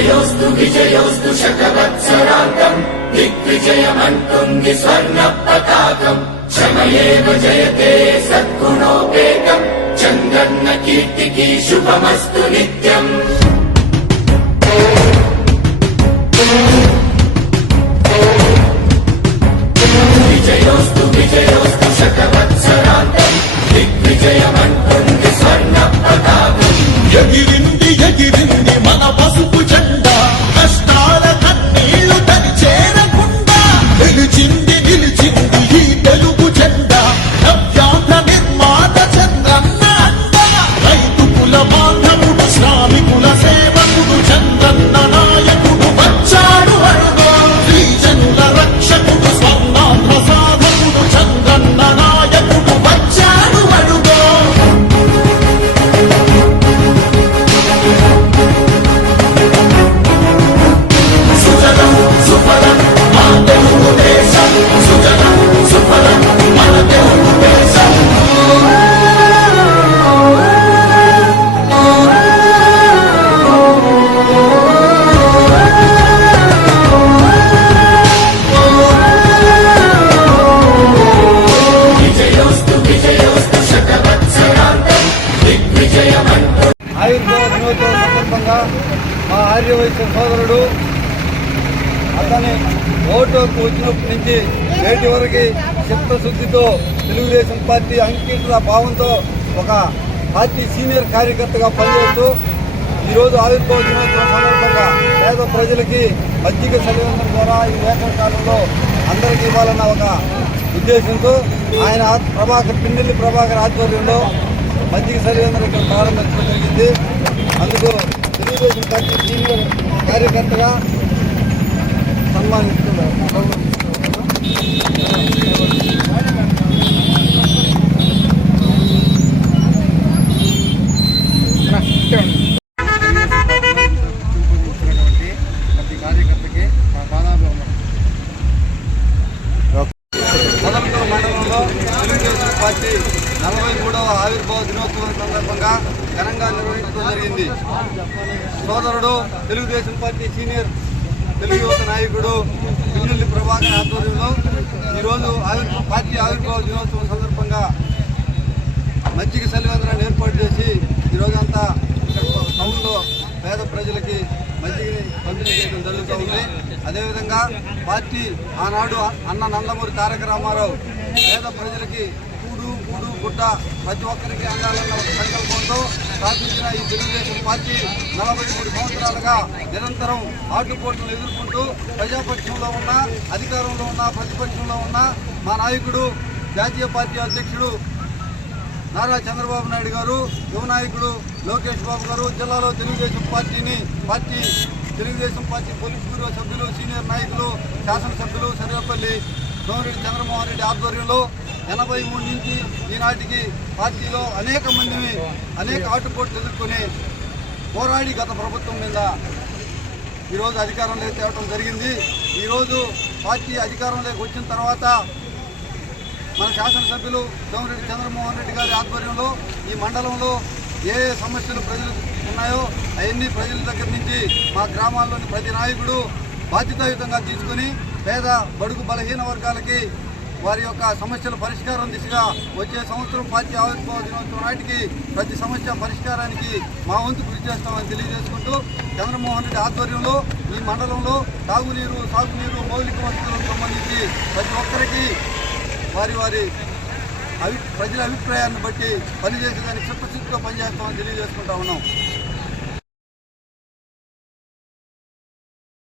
విజయోస్తు విజయోస్తు శతవత్సరాంతం దిగ్విజయమంటుంది స్వర్ణ పతాకం క్షమయేవ జయతే సద్గుణోపేతం చంద్రన్న కీర్తికి శుభమస్తు నిత్యం. విజయోస్తు విజయోస్తు శతవత్సరాంతం దిగ్విజయమంటుంది స్వర్ణ పతాకం. ఎగిరింది ఎగిరింది మన పసుపు జెండా కష్టాల కన్నీళ్లు తని చేరకుండా నిలిచింది నిలిచింది ఈ తెలుగు జెండా నవ్యాంధ్ర నిర్మాత చంద్రన్న అండ రైతు కుల బాంధవుడు శ్రామికుల సేవకుడు చంద్రన్న నాయకుడు వచ్చాడు అడుగో శ్రీజనుల రక్షకుడు స్వర్ణాంధ్ర సాధకుడు చంద్రన్న నాయకుడు వచ్చాడు అడుగో. సుజనం సుఫలం మన తెలుగు దేశం సుజనం సుఫలం మన తెలుగు దేశం. విజయోస్తు విజయోస్తు శతవత్సరాంతం దిగ్విజయమంటు. ఆయుర్వేద దినోత్సవం సందర్భంగా మా ఆర్యవైశ్య సోదరుడు అతని ఓటుకు వచ్చినప్పటి నుంచి నేటి వరకు చిత్తశుద్ధితో తెలుగుదేశం పార్టీ అంకిత భావంతో ఒక పార్టీ సీనియర్ కార్యకర్తగా పనిచేస్తూ ఈరోజు ఆవిర్భావ దినోత్సవం సందర్భంగా పేద ప్రజలకి మజ్జిగ సలివందం ద్వారా ఈ వేసవికాలంలో అందరికీ ఇవ్వాలన్న ఒక ఉద్దేశంతో ఆయన పిన్నెల్లి ప్రభాకర్ ఆధ్వర్యంలో మజ్జిగ సలివందరం ఇక్కడ ప్రారంభించడం జరిగింది. అందుకు తెలుగుదేశం పార్టీ సీనియర్ కార్యకర్తగా సన్మానిస్తున్నారు. ప్రతి కార్యకర్తకి మా పాదాభివందనం. మొదలటూరు మండలంలో తెలుగుదేశం పార్టీ 43వ ఆవిర్భావ దినోత్సవం సందర్భంగా ఘనంగా నిర్వహించడం జరిగింది. సోదరుడు తెలుగుదేశం పార్టీ సీనియర్ తెలుగు యువత నాయకుడు పిన్నెల్లి ప్రభాకర్ ఆధ్వర్యంలో ఈరోజు పార్టీ ఆవిర్భావ దినోత్సవం సందర్భంగా మజ్జిగ సలివందనాన్ని ఏర్పాటు చేసి ఈరోజంతా టౌన్లో పేద ప్రజలకి మజ్జిగని పంపిణీ చేయడం జరుగుతూ ఉంది. అదేవిధంగా పార్టీ ఆనాడు అన్న నందమూరి తారక రామారావు పేద ప్రజలకి కూడు గుడ్డ ప్రతి ఒక్కరికి అందాలన్న ఒక సంకల్పంతో స్థాపించిన ఈ తెలుగుదేశం పార్టీ 43 సంవత్సరాలుగా నిరంతరం ఆటుపోట్లను ఎదుర్కొంటూ ప్రజాపక్షంలో ఉన్న అధికారంలో ఉన్న ప్రతిపక్షంలో ఉన్న మా నాయకుడు జాతీయ పార్టీ అధ్యక్షుడు నారా చంద్రబాబు నాయుడు గారు, యువ నాయకుడు లోకేష్ బాబు గారు, జిల్లాలో తెలుగుదేశం పార్టీ పోలీస్ బ్యూరో సభ్యులు, సీనియర్ నాయకులు, శాసనసభ్యులు సర్వేపల్లి సోమిరెడ్డి చంద్రమోహన్ రెడ్డి ఆధ్వర్యంలో 83 నుంచి ఈనాటికి పార్టీలో అనేక మందిని అనేక ఆటుపోట్లు ఎదుర్కొని పోరాడి గత ప్రభుత్వం మీద ఈరోజు అధికారంలోకి తేవడం జరిగింది. ఈరోజు పార్టీ అధికారంలోకి వచ్చిన తర్వాత మన శాసనసభ్యులు సోమిరెడ్డి చంద్రమోహన్ రెడ్డి గారి ఆధ్వర్యంలో ఈ మండలంలో ఏ సమస్యలు ప్రజలు ఉన్నాయో అవన్నీ ప్రజల దగ్గర నుంచి మా గ్రామాల్లోని ప్రతి నాయకుడు బాధ్యతాయుతంగా తీసుకుని పేద బడుగు బలహీన వర్గాలకి వారి యొక్క సమస్యల పరిష్కారం దిశగా వచ్చే సంవత్సరం పార్టీ ఆవిర్భావ దినోత్సవం నాటికి ప్రతి సమస్య పరిష్కారానికి మా వంతు కృషి చేస్తామని తెలియజేసుకుంటూ చంద్రమోహన్ రెడ్డి ఆధ్వర్యంలో ఈ మండలంలో తాగునీరు, సాగునీరు, మౌలిక వసతులకు సంబంధించి ప్రతి ఒక్కరికి వారి ప్రజల అభిప్రాయాన్ని బట్టి పనిచేసేదానికి చిత్తశుద్ధితో పనిచేస్తామని తెలియజేసుకుంటా ఉన్నాం.